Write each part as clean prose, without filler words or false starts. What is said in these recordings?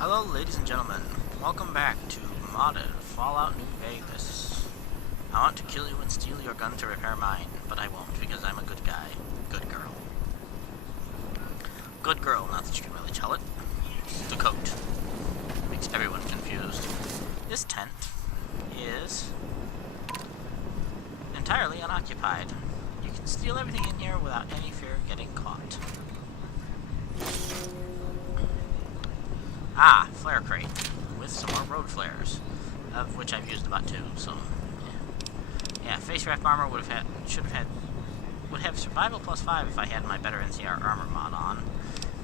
Hello, ladies and gentlemen. Welcome back to Modded Fallout New Vegas. I want to kill you and steal your gun to repair mine, but I won't because I'm a good guy. Good girl. Good girl, not that you can really tell it. The coat. Makes everyone confused. This tent is entirely unoccupied. You can steal everything in here without any fear of getting caught. Ah, flare crate with some more road flares, of which I've used about 2. So, yeah, face wrap armor would have survival +5 if I had my better NCR armor mod on.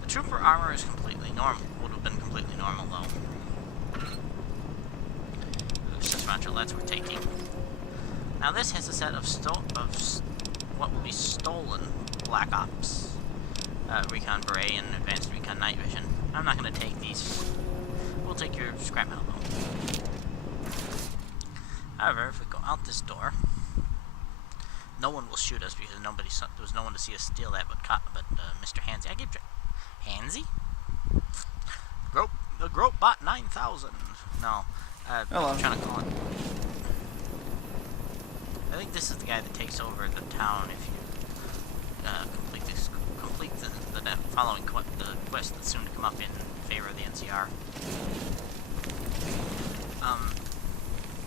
The trooper armor is completely normal. Would have been completely normal though. Oops, just that's we're taking. Now this has a set of what will be stolen Black Ops, Recon Beret, and Advanced Recon Night Vision. I'm not going to take these. We'll take your scrap metal though. However, if we go out this door, no one will shoot us because there was no one to see us steal that but Mr. Hansy. I gave Hansy? The Grope Bot 9000. No. Hello. I'm trying to call it. I think this is the guy that takes over the town if you complete the following the quest that's soon to come up in favor of the NCR.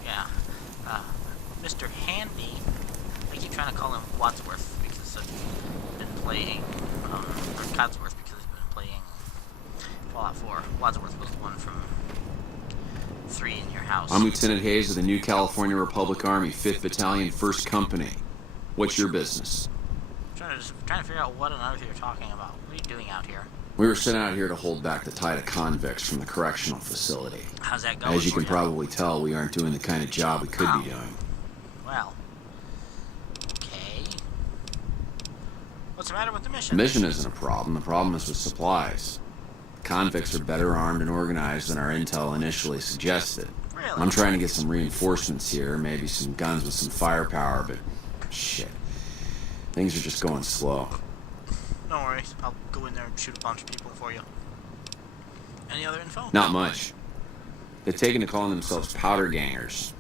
Yeah. Mr. Handy, I keep trying to call him Wadsworth because I've been playing, or Codsworth because I've been playing Fallout 4. Wadsworth was the one from 3 in your house. I'm Lieutenant Hayes of the New California Republic Army, 5th Battalion, 1st Company. What's your business? Trying to figure out what on earth you're talking about. What are you doing out here? We were sent out here to hold back the tide of convicts from the correctional facility. How's that going? As you can probably tell, we aren't doing the kind of job we could be doing. Well, okay. What's the matter with the mission? The mission isn't a problem. The problem is with supplies. Convicts are better armed and organized than our intel initially suggested. Really? I'm trying to get some reinforcements here, maybe some guns with some firepower, but shit. Things are just going slow. No worries. I'll go in there and shoot a bunch of people for you. Any other info? Not much. They've taken to calling themselves powder gangers,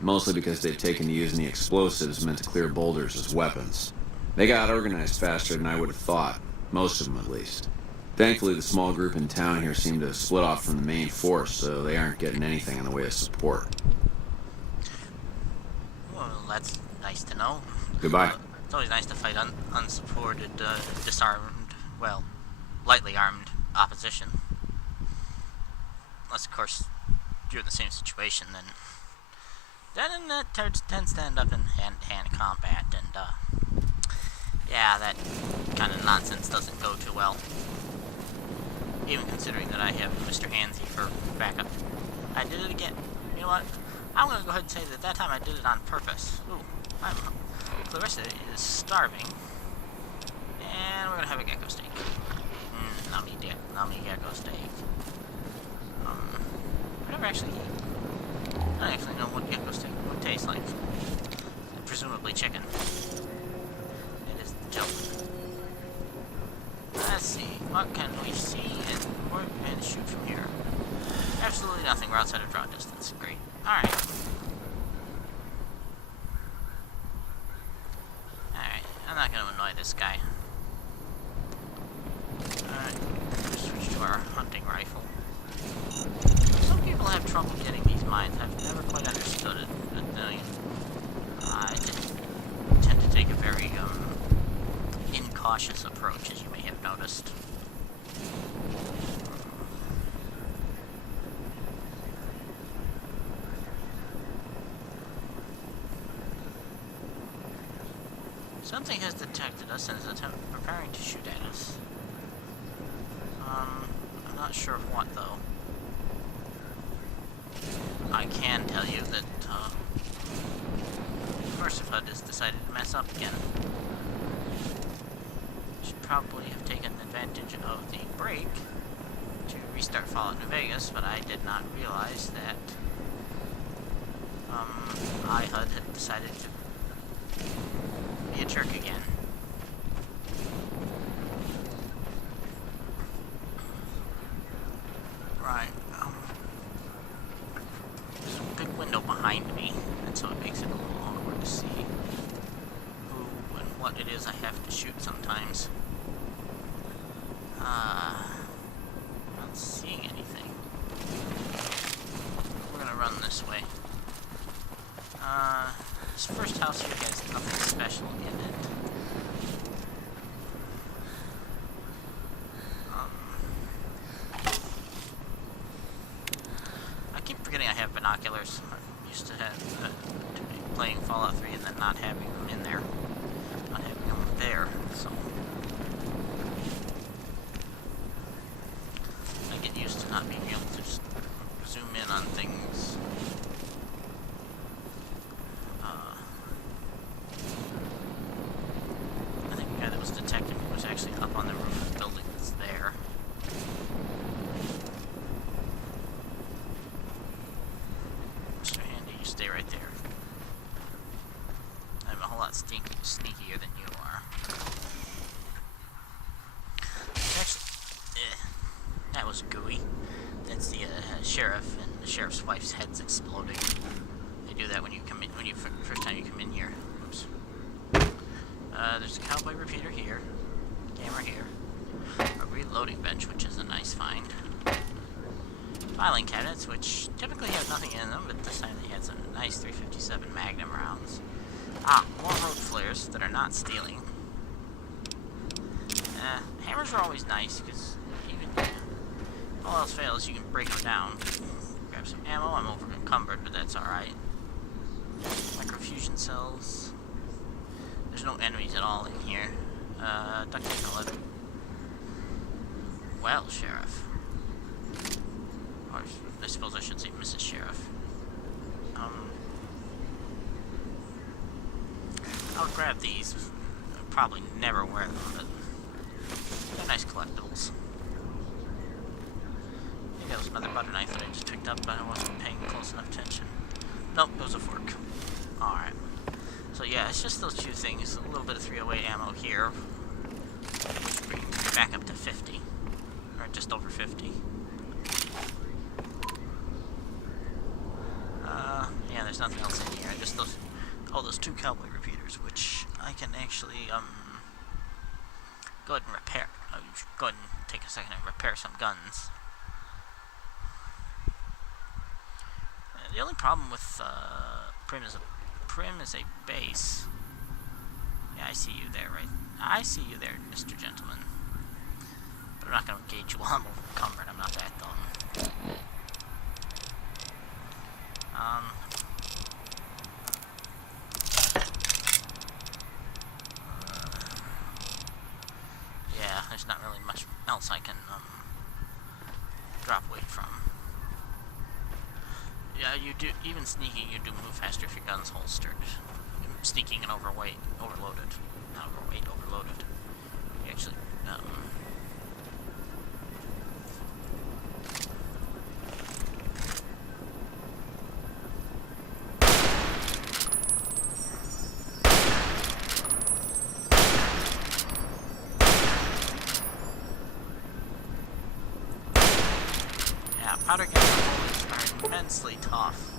mostly because they've taken to using the explosives meant to clear boulders as weapons. They got organized faster than I would have thought, most of them at least. Thankfully, the small group in town here seem to have split off from the main force, so they aren't getting anything in the way of support. Well, that's nice to know. Goodbye. It's always nice to fight unsupported, disarmed, well, lightly armed opposition. Unless, of course, you're in the same situation, then that tends to end up in hand-to-hand combat, and, yeah, that kind of nonsense doesn't go too well. Even considering that I have Mr. Hansy for backup. I did it again. You know what? I'm going to go ahead and say that time I did it on purpose. Ooh, the rest of it is starving. And we're going to have a gecko steak. Nummy gecko steak. I never actually eat. I don't actually know what gecko steak would taste like. Presumably chicken. It is joke. Let's see. What can we see and shoot from here? Absolutely nothing. We're outside of draw distance. Great. Alright. Alright. I'm not going to annoy this guy. Alright. Switch to our hunting rifle. Some people have trouble getting these mines. I've never quite understood it. But, I tend to take a very, incautious approach, as you may have noticed. Something has detected us and is preparing to shoot at us. I'm not sure of what, though. I can tell you that, Mercifud has decided to mess up again. Should probably have taken advantage of the break to restart Fallout New Vegas, but I did not realize that, iHUD had decided to be a jerk again. Right. shoot sometimes. Not seeing anything. We're gonna run this way. This first house here has nothing special in it. I keep forgetting I have binoculars. I'm used to playing Fallout 3 and then not having them in there. Not having them there, so... I get used to not being able to just zoom in on things. I think the guy that was detecting me was actually up on the roof of the building that's there. Mr. Handy, you stay right there. I'm a whole lot sneakier than you are. Actually, that was gooey. That's the sheriff and the sheriff's wife's heads exploding. They do that when you come in, first time you come in here. Oops. There's a cowboy repeater here, camera here, a reloading bench, which is a nice find. Filing cabinets, which typically have nothing in them, but this time they had some nice 357 Magnum rounds. More road flares that are not stealing. Hammers are always nice, because even if all else fails, you can break them down. Grab some ammo. I'm over encumbered, but that's alright. Microfusion cells. There's no enemies at all in here. Duct tape pellet. Well, Sheriff. Or I suppose I should say Mrs. Sheriff. I'll grab these. I'll probably never wear them, but they're nice collectibles. I think that was another butter knife that I just picked up, but I wasn't paying close enough attention. Nope, it was a fork. Alright. So yeah, it's just those two things. A little bit of 308 ammo here, which brings me back up to 50. Or just over 50. Yeah, there's nothing else in here. Just those two cowboy repeaters, which I can actually, go ahead and repair. Go ahead and take a second and repair some guns. The only problem with, Primm is a base. Yeah, I see you there, right? I see you there, Mr. Gentleman. But I'm not going to engage you while I'm over encumbered. I'm not that dumb. Yeah, there's not really much else I can, drop weight from. Yeah, you do, even sneaking, you do move faster if your gun's holstered. Sneaking and overloaded. Not overweight, overloaded. You actually, yeah, powder gas are immensely tough.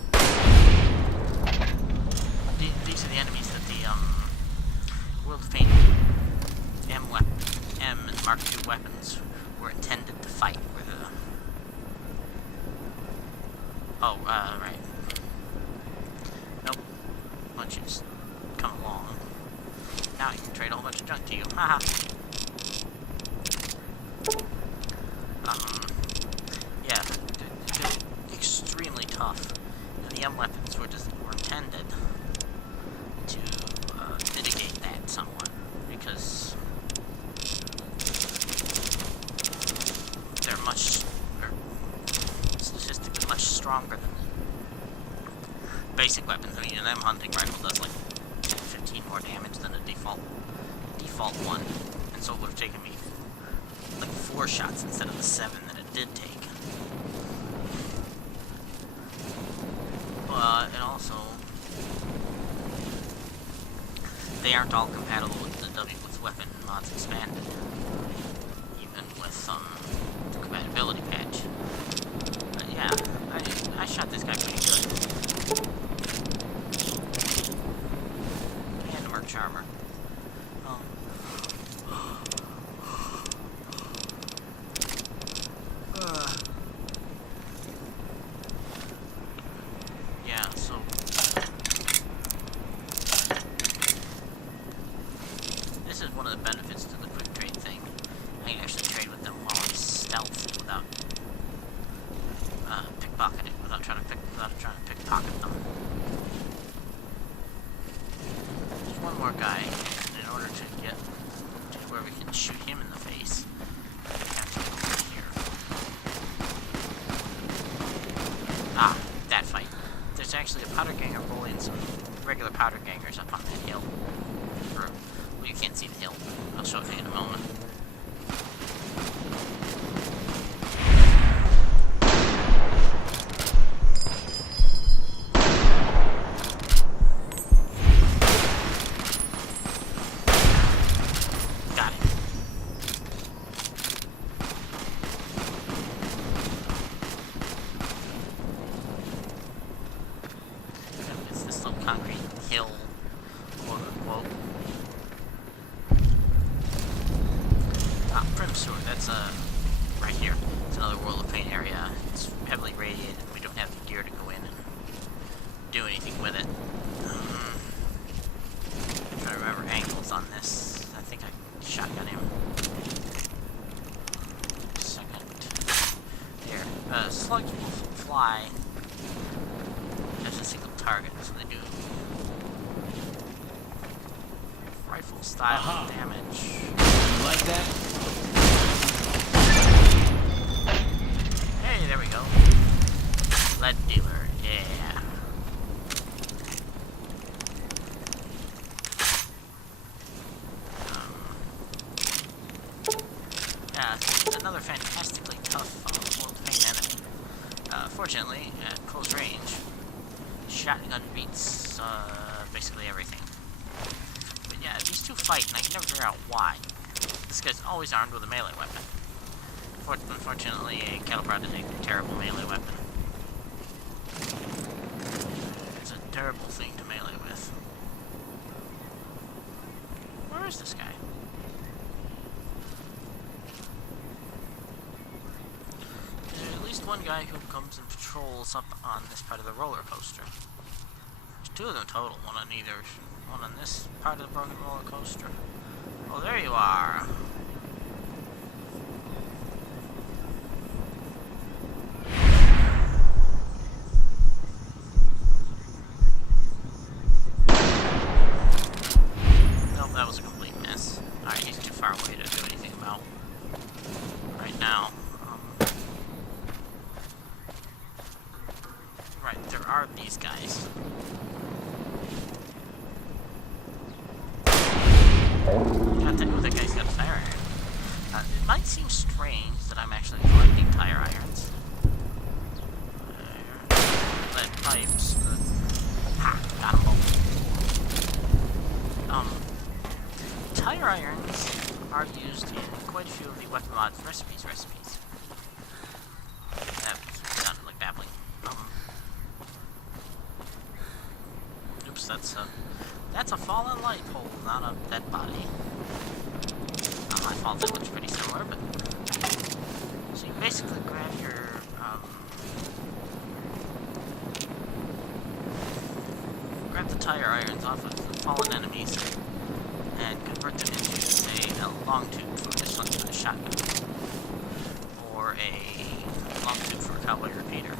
These are the enemies that the world-famed M and Mark II weapons were intended to fight. Right. Nope. Why don't you just come along? Now I can trade a whole bunch of junk to you. Haha. Yeah, they're extremely tough. And the M weapons were intended to mitigate that somewhat, because they're statistically much stronger than the basic weapons. I mean, an M hunting rifle does like 10, 15 more damage than a default one, and so it would have taken me like 4 shots instead of the 7 that it did take. But it also, they aren't all compatible with the weapon mods expanded, even with the compatibility patch. But yeah, I shot this guy pretty good. And a merch armor. Oh, pickpocket it without trying to pickpocket them. There's one more guy, and in order to get to where we can shoot him in the face, we have to go over here. Ah, that fight. There's actually a powder ganger bully and some regular powder gangers up on that hill. Well, you can't see the hill. I'll show it to you in a moment. Got it. It's this little concrete hill, quote unquote. Primm sewer, that's right here. It's another World of Pain area. It's heavily radiated. We don't have the gear to go in and do anything with it. I'm trying to remember angles on this. I think I shotgun him. Second. There. Slugs will fly as a single target, so they do rifle style damage. You like that? Hey, there we go. Lead dealer, yeah. Yeah, it's another fantastically tough World of Pain enemy. Fortunately, at close range, shotgun beats basically everything. But yeah, these two fight, and I can never figure out why. This guy's always armed with a melee weapon. Unfortunately, a Calibrad is a terrible melee weapon. It's a terrible thing to melee with. Where is this guy? There's at least one guy who comes and patrols up on this part of the roller coaster. There's two of them total, one on this part of the broken roller coaster. Oh, there you are. Nope, that was a complete mess. Alright, he's too far away to do anything about right now. Right, there are these guys. God, that guy's got a tire iron. It might seem strange that I'm actually collecting tire irons. Lead pipes. Ha! Got them both. Tire irons are used in quite a few of the weapon mods recipes. That sounded like babbling. Oops, that's a fallen light pole, not a dead body. Not my fault, that looks pretty similar, but... So you basically grab your, grab the tire irons off of the fallen enemies and convert them into, say, a long tube for this one's for the shotgun. Or a long tube for a cowboy repeater.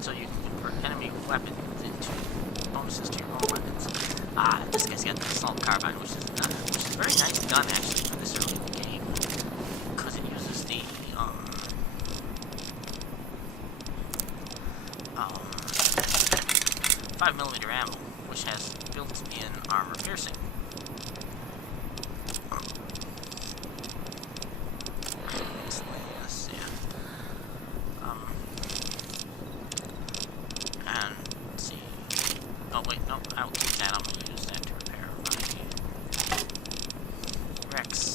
So you can convert enemy weapons into bonuses to your own weapons. Ah, this guy's got the assault carbine, which is a very nice gun actually for this early in the game, because it uses the 5mm ammo, which has built-in armor piercing. And let's see. Oh wait, no, I'll keep that. I'm gonna use that to repair my Rex.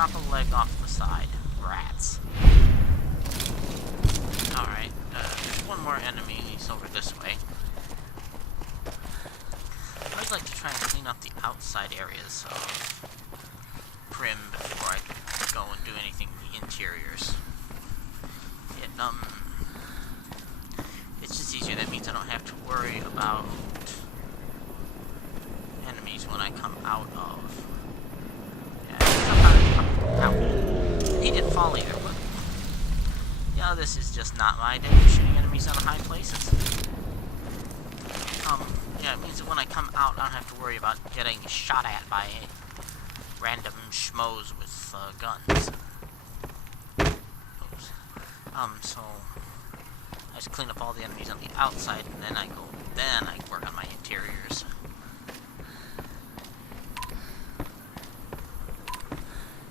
drop a leg off the side. Rats. Alright, there's one more enemy. He's over this way. I always like to try and clean up the outside areas of Primm before I go and do anything in the interiors. It's just easier. That means I don't have to worry about enemies when I come out of. Yeah, ow. He didn't fall either, but yeah, this is just not my day for shooting enemies out of high places. Yeah, it means that when I come out, I don't have to worry about getting shot at by random schmoes with guns. Oops. So I just clean up all the enemies on the outside, and then I work on my interiors.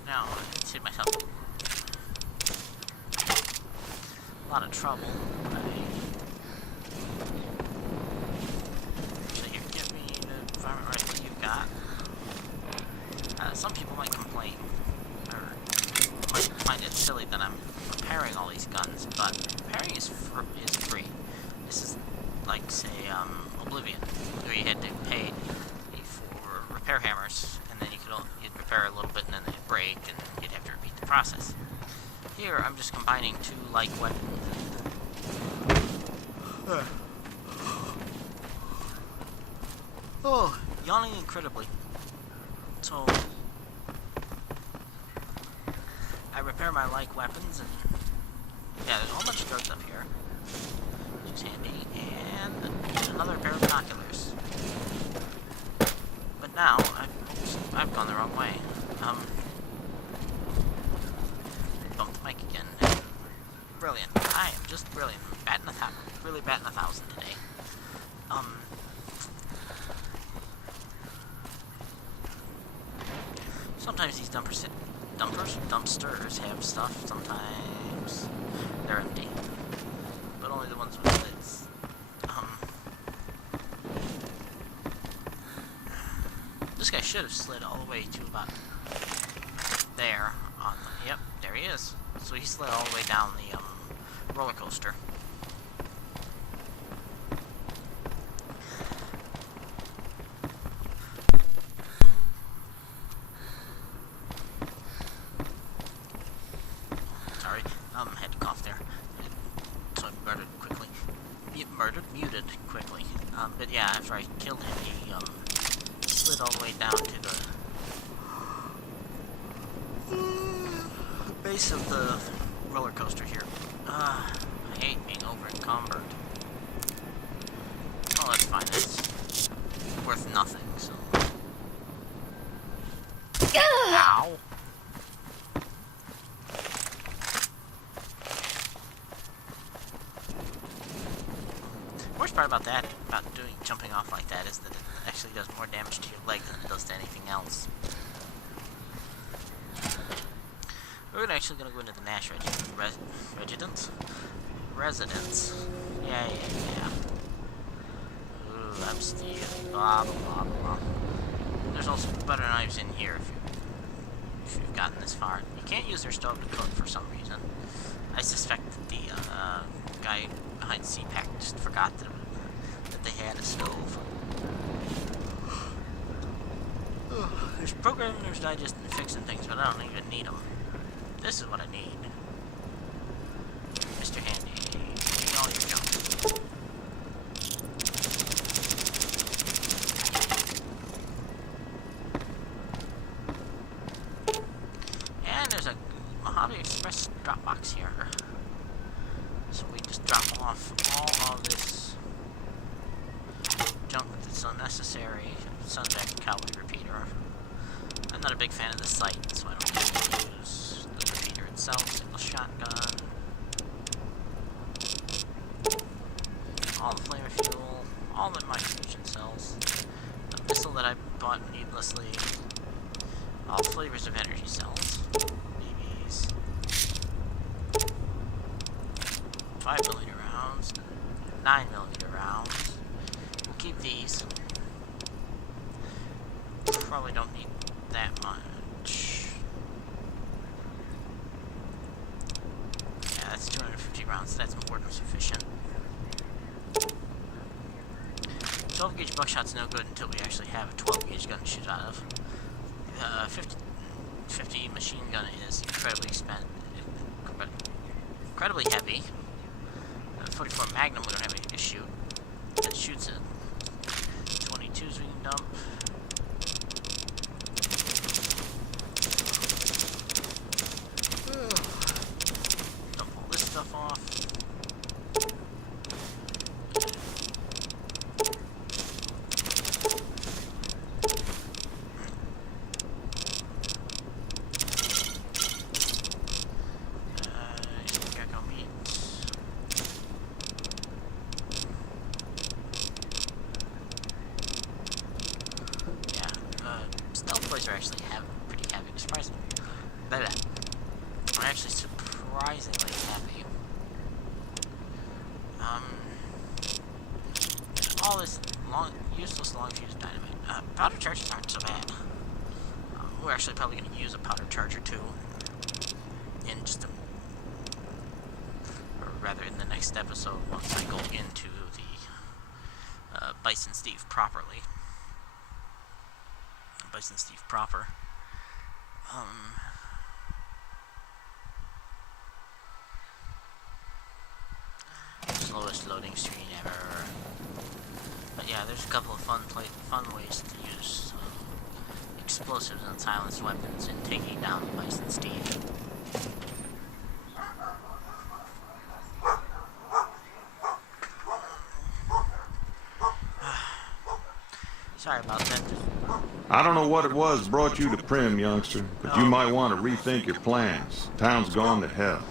Now, I can save myself a lot of trouble. Actually, here, give me the varmint rifle you got. Some people might complain, or might find it silly that I'm repairing all these guns, but repairing is free. This is like, say, Oblivion, where you had to pay for repair hammers, and then you'd repair a little bit, and then they'd break, and you'd have to repeat the process. Here, I'm just combining two like weapons. Oh, yawning incredibly. So I repair my like weapons, and yeah, there's a whole bunch of drugs up here, which is handy, and another pair of binoculars. But now I've gone the wrong way. Bumped the mic again. Brilliant. I am just brilliant. Really batting 1,000 today. Sometimes these dumpsters have stuff. Sometimes they're empty, but only the ones with lids. This guy should have slid all the way to about there. Yep, there he is. So he slid all the way down the roller coaster. Sorry, had to cough there. So I muted quickly. But yeah, after I killed him, he slid all the way down to the base of the roller coaster here. I hate being over encumbered. Oh, that's fine. That's worth nothing, so. Ow! The worst part about jumping off like that, is that it actually does more damage to your leg than it does to anything else. We're actually going to go into the Nash residence. Yeah. Ooh, I'm stealing. Blah, blah, blah. There's also butter knives in here if you've gotten this far. You can't use their stove to cook for some reason. I suspect that the guy behind CPAC just forgot that they had a stove. There's Programmer's Digest and fixing things, but I don't even need them. This is what I need. Mr. Handy, give me all your junk. And there's a Mojave Express drop box here. So we just drop off all of this junk that's unnecessary. Sunback Cowboy repeater. I'm not a big fan of the sight, so I don't use the repeater itself. Single shotgun. All the flamer fuel. All the microfusion cells. The missile that I bought needlessly. All flavors of energy cells. BBs. 5mm rounds. 9mm rounds. We'll keep these. Probably don't need that much. rounds. That's more than sufficient. 12 gauge buckshot's no good until we actually have a 12 gauge gun to shoot out of. 50 machine gun is incredibly heavy. 44 Magnum we don't have anything to shoot. That shoots it. 22s we can dump. Dump all this stuff off. Gecko meat. Stealth boys are actually pretty heavy, surprisingly. They're actually surprisingly heavy. All this useless long fuse dynamite. Powder charges aren't so bad. We're actually probably going to use a powder charger too. In the next episode, once I go into the Bison Steve properly. Bison Steve proper. Slowest loading screen ever. But yeah, there's a couple of fun ways to use explosives and silenced weapons in taking down the Bison Steve. Sorry about that. I don't know what it was brought you to Primm, youngster, but you might want to rethink your plans. Town's gone to hell.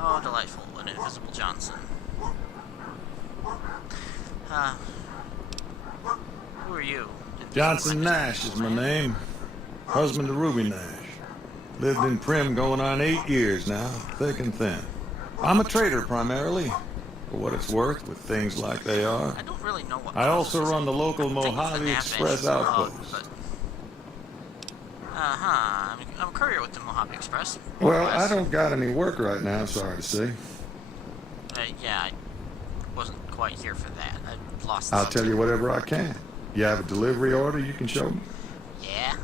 Oh, delightful. An invisible Johnson. Who are you? Johnson Nash is my name. Husband to Ruby Nash. Lived in Primm going on 8 years now, thick and thin. I'm a trader primarily, for what it's worth with things like they are. I don't really know what. I also run the local Mojave Express outpost. I'm a courier with the Mojave Express. Well, I don't got any work right now, sorry to say. Yeah, I wasn't quite here for that. I lost. I'll tell you whatever I can. You have a delivery order you can show me? Yeah?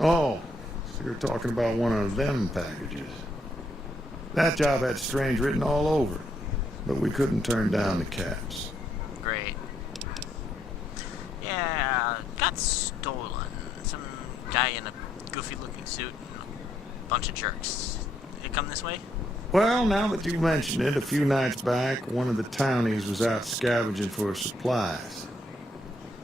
Oh, so you're talking about one of them packages. That job had strange written all over it, but we couldn't turn down the caps. Great. Yeah, got stolen. Some guy in a goofy-looking suit and a bunch of jerks. It come this way? Well, now that you mention it, a few nights back, one of the townies was out scavenging for supplies.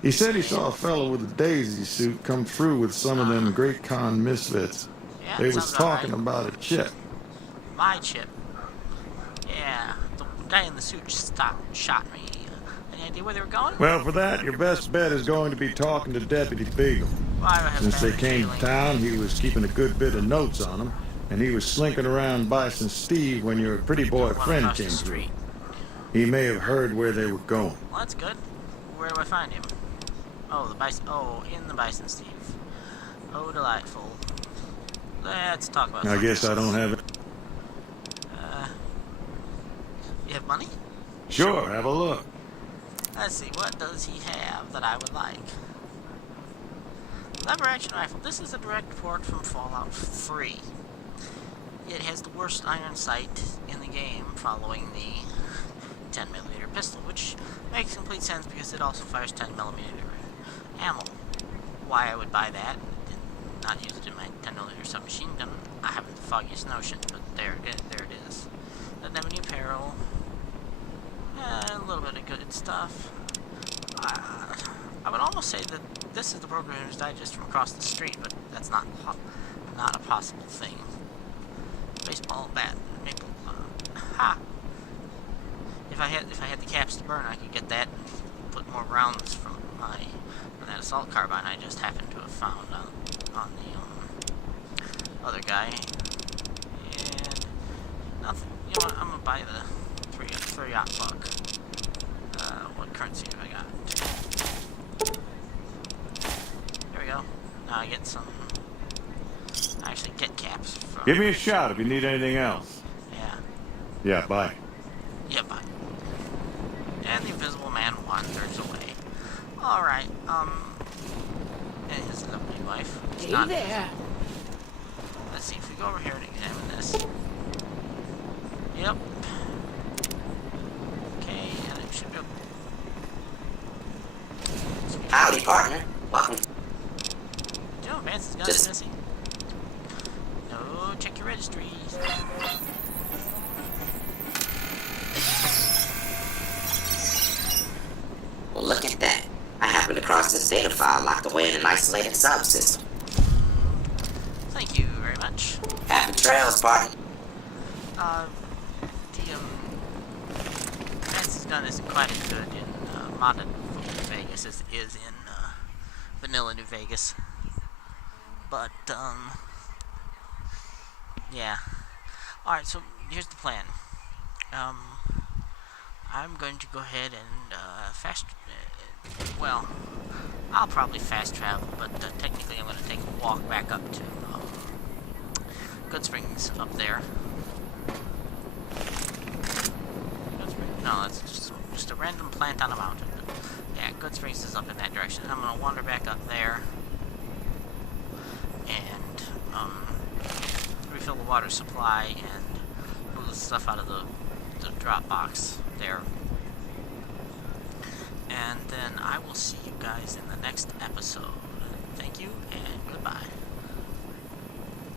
He said he saw a fellow with a daisy suit come through with some of them Great Con misfits. Yeah, They was talking about a chip. My chip. Yeah, the guy in the suit just stopped and shot me. Any idea where they were going? Well, for that, your best bet is going to be talking to Deputy Beagle. Well, I have Since they bad came feeling. to town, he was keeping a good bit of notes on him, and he was slinking around Bison Steve when your pretty boy One friend across the came through. street. He may have heard where they were going. Well, that's good. Where do I find him? Oh, the Bison. Oh, in the Bison Steve. Oh, delightful. Let's talk about. I guess I don't have it. You have money? Sure, have a look. Let's see. What does he have that I would like? Lever action rifle. This is a direct port from Fallout 3. It has the worst iron sight in the game, following the 10mm pistol, which makes complete sense because it also fires 10mm ammo. Why I would buy that and not use it in my 10mm submachine gun, I haven't the foggiest notion, but there it is. Doesn't have any apparel. A little bit of good stuff. I would almost say that this is the Programmer's Digest from across the street, but that's not a possible thing. Baseball bat, maple. Ha! If I had the caps to burn, I could get that and put more rounds from that assault carbine I just happened to have found on the other guy. And nothing. You know what? I'm gonna buy the 3-aught buck. What currency have I got? There we go. Now I get some. I actually get caps from. Give me a shot if you need anything else. Yeah. Yeah, bye. Yeah, bye. And the Invisible Man wanders away. Alright, and his lovely wife. It's not there. Let's see if we go over here and examine this. Yep. Okay, and it should be. Howdy, partner. Welcome. Do you know Vance's gun is missing? No, check your registries. Well, look at that. I happened across this data file locked away in an isolated subsystem. Thank you very much. Happy trails, partner. Vance's gun isn't quite as good in modded New Vegas as it is in vanilla New Vegas. But, yeah. Alright, so here's the plan. I'm going to go ahead and well, I'll probably fast travel, but technically I'm going to take a walk back up to Good Springs up there. Good Springs? No, it's just a random plant on a mountain. But yeah, Good Springs is up in that direction. I'm going to wander back up there and refill the water supply and move the stuff out of the drop box there. And then I will see you guys in the next episode. Thank you, and goodbye.